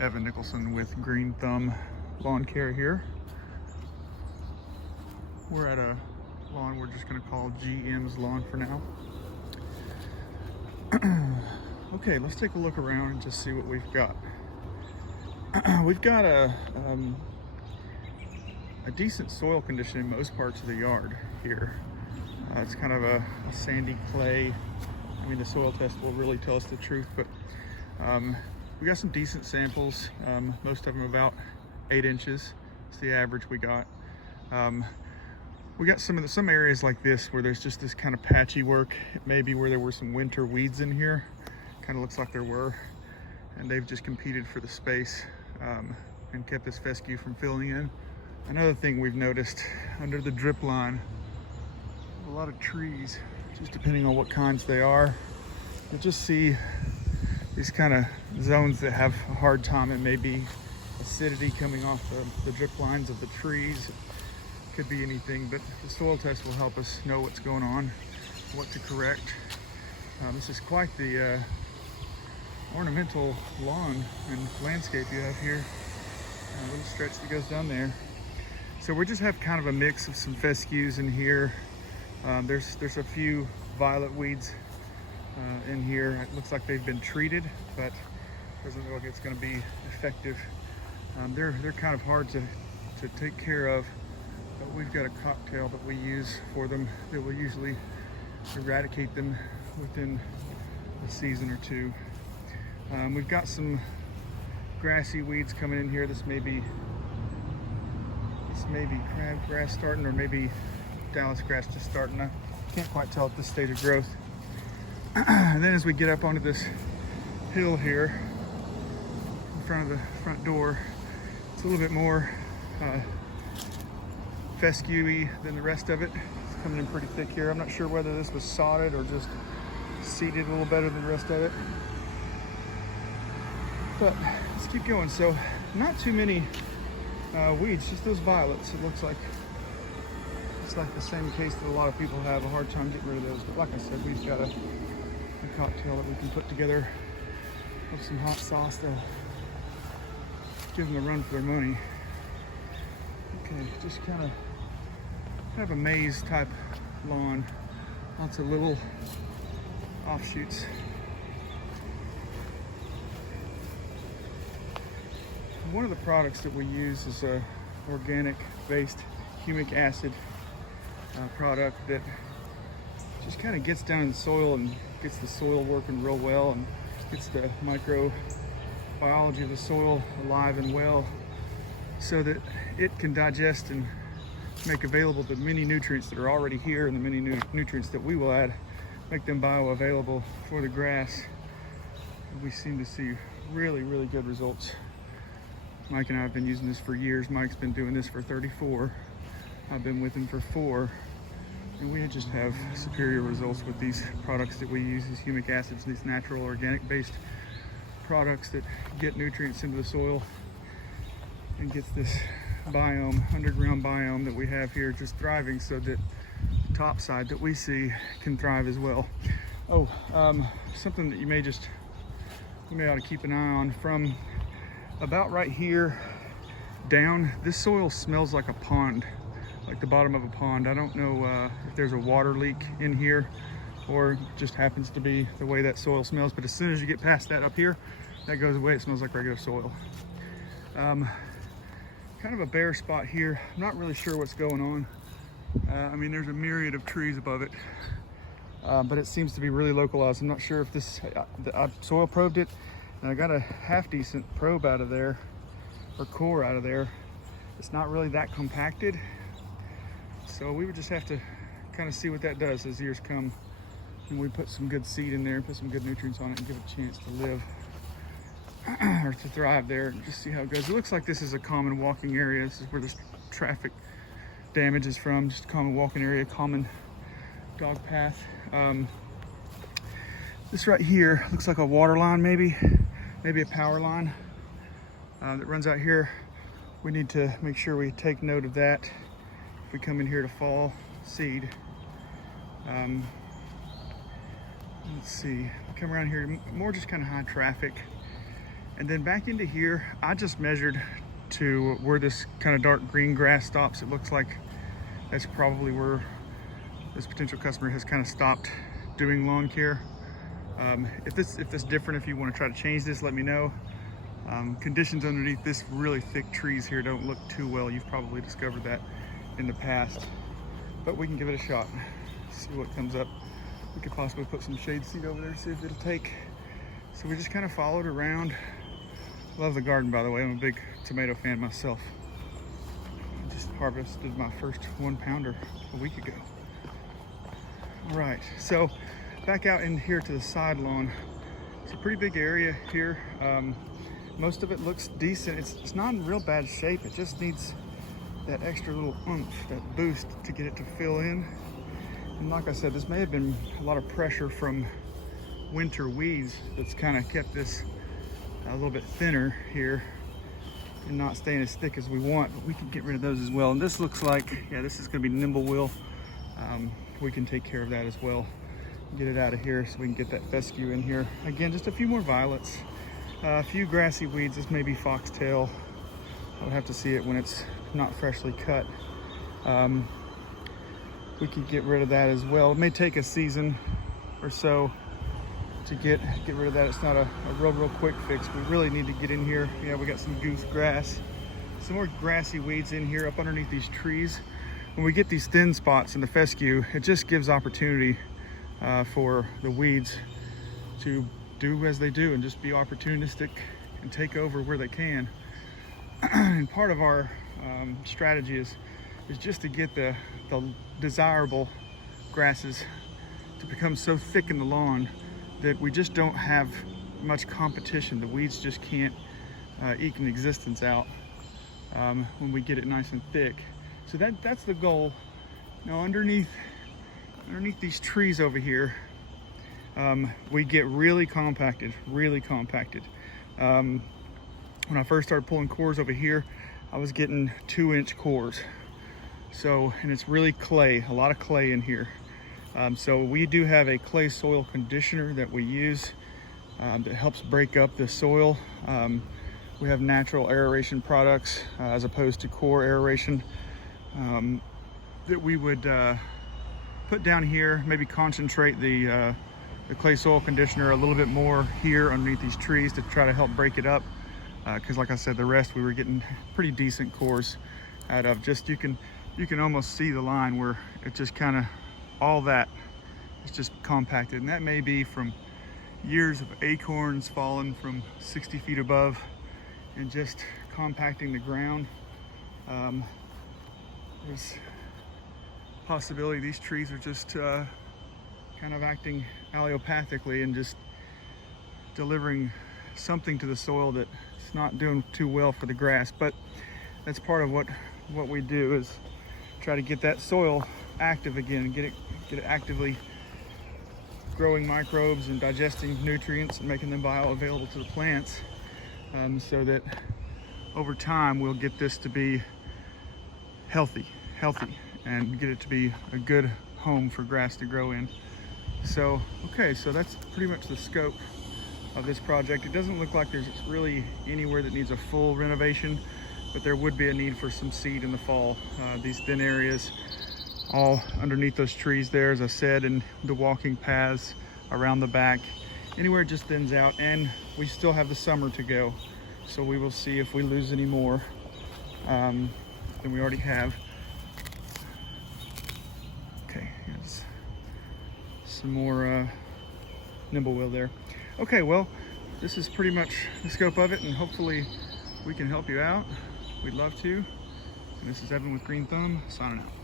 Evan Nicholson with Green Thumb Lawn Care here. We're at a lawn we're just going to call GM's lawn for now. Okay, let's take a look around and just see what we've got. We've got a decent soil condition in most parts of the yard here. It's kind of a sandy clay. I mean, the soil test will really tell us the truth, but we got some decent samples. Most of them about 8 inches. It's the average we got. We got some areas like this where there's just this kind of patchy work. Maybe where there were some winter weeds in here. Kind of looks like there were, and they've just competed for the space and kept this fescue from filling in. Another thing we've noticed under the drip line, a lot of trees, just depending on what kinds they are. You'll just see these kind of zones that have a hard time. It may be acidity coming off the drip lines of the trees. It could be anything, but the soil test will help us know what's going on, what to correct. This is quite the ornamental lawn and landscape you have here. A little stretch that goes down there. So we just have kind of a mix of some fescues in here. There's a few violet weeds in here. It looks like they've been treated, but doesn't look like it's going to be effective. They're kind of hard to take care of, but we've got a cocktail that we use for them that will usually eradicate them within a season or two. We've got some grassy weeds coming in here. This may be crabgrass starting, or maybe Dallas grass just starting. I can't quite tell at this stage of growth. And then as we get up onto this hill here in front of the front door, it's a little bit more fescue-y than the rest of it. It's coming in pretty thick here. I'm not sure whether this was sodded or just seeded a little better than the rest of it. But let's keep going. So not too many weeds, just those violets. It looks like it's like the same case that a lot of people have a hard time getting rid of those. But like I said, we've got a cocktail that we can put together with some hot sauce to give them a run for their money. Okay, just kind of a maze type lawn. Lots of little offshoots. One of the products that we use is a organic based humic acid product that just kind of gets down in the soil and gets the soil working real well and gets the microbiology of the soil alive and well, so that it can digest and make available the many nutrients that are already here, and the many nutrients that we will add, make them bioavailable for the grass. And we seem to see really good results. Mike and I have been using this for years. Mike's been doing this for 34. I've been with him for 4. And we just have superior results with these products that we use, these humic acids, these natural organic based products that get nutrients into the soil and gets this biome, underground biome that we have here just thriving, so that the top side that we see can thrive as well. Oh, something that you may ought to keep an eye on, from about right here down, this soil smells like a pond, like the bottom of a pond. I don't know if there's a water leak in here or just happens to be the way that soil smells, but as soon as you get past that up here, that goes away. It smells like regular soil. Kind of a bare spot here. I'm not really sure what's going on. I mean, there's a myriad of trees above it, but it seems to be really localized. I'm not sure if this, I soil probed it, and I got a half decent probe out of there, or core out of there. It's not really that compacted. So we would just have to kind of see what that does as years come, and we put some good seed in there, put some good nutrients on it, and give it a chance to live or to thrive there, and just see how it goes. It looks like this is a common walking area. This is where this traffic damage is from, just a common walking area, common dog path. This right here looks like a water line, maybe a power line that runs out here. We need to make sure we take note of that if we come in here to fall seed. Let's see, come around here, more just kind of high traffic. And then back into here, I just measured to where this kind of dark green grass stops. It looks like that's probably where this potential customer has kind of stopped doing lawn care. If this is different, if you want to try to change this, let me know. Conditions underneath this really thick trees here don't look too well. You've probably discovered that in the past, but we can give it a shot, see what comes up. We could possibly put some shade seed over there, see if it'll take. So we just kind of followed around. Love the garden, by the way. I'm a big tomato fan myself. I just harvested my first 1-pounder a week ago. All right, so back out in here to the side lawn. It's a pretty big area here. Most of it looks decent. It's not in real bad shape. It just needs that extra little oomph, that boost to get it to fill in. And like I said, this may have been a lot of pressure from winter weeds that's kind of kept this a little bit thinner here and not staying as thick as we want, but we can get rid of those as well. And this looks like, yeah, this is gonna be Nimble-Will. We can take care of that as well. Get it out of here so we can get that fescue in here. Again, just a few more violets, a few grassy weeds. This may be foxtail. I would have to see it when it's not freshly cut. We could get rid of that as well. It may take a season or so to get rid of that. It's not a real quick fix. We really need to get in here. Yeah, we got some goose grass, some more grassy weeds in here up underneath these trees. When we get these thin spots in the fescue, it just gives opportunity for the weeds to do as they do and just be opportunistic and take over where they can. And part of our strategy is just to get the desirable grasses to become so thick in the lawn that we just don't have much competition. The weeds just can't eke an existence out when we get it nice and thick. So that's the goal. Now underneath these trees over here, we get really compacted. When I first started pulling cores over here, I was getting 2-inch cores. So, and it's really clay, a lot of clay in here. So we do have a clay soil conditioner that we use that helps break up the soil. We have natural aeration products as opposed to core aeration that we would put down here, maybe concentrate the clay soil conditioner a little bit more here underneath these trees to try to help break it up. Because like I said, the rest we were getting pretty decent cores out of. Just you can almost see the line where it just kind of, all that is just compacted, and that may be from years of acorns falling from 60 feet above and just compacting the ground. There's a possibility these trees are just kind of acting allopathically and just delivering something to the soil that's not doing too well for the grass. But that's part of what we do, is try to get that soil active again, get it actively growing microbes and digesting nutrients and making them bioavailable to the plants, so that over time we'll get this to be healthy and get it to be a good home for grass to grow in. So okay, so that's pretty much the scope of this project. It doesn't look like there's really anywhere that needs a full renovation, but there would be a need for some seed in the fall. These thin areas all underneath those trees there, as I said, and the walking paths around the back, anywhere it just thins out. And we still have the summer to go, so we will see if we lose any more than we already have. Okay, here's some more Nimble-Will there. Okay, well, this is pretty much the scope of it, and hopefully we can help you out. We'd love to. And this is Evan with Green Thumb, signing out.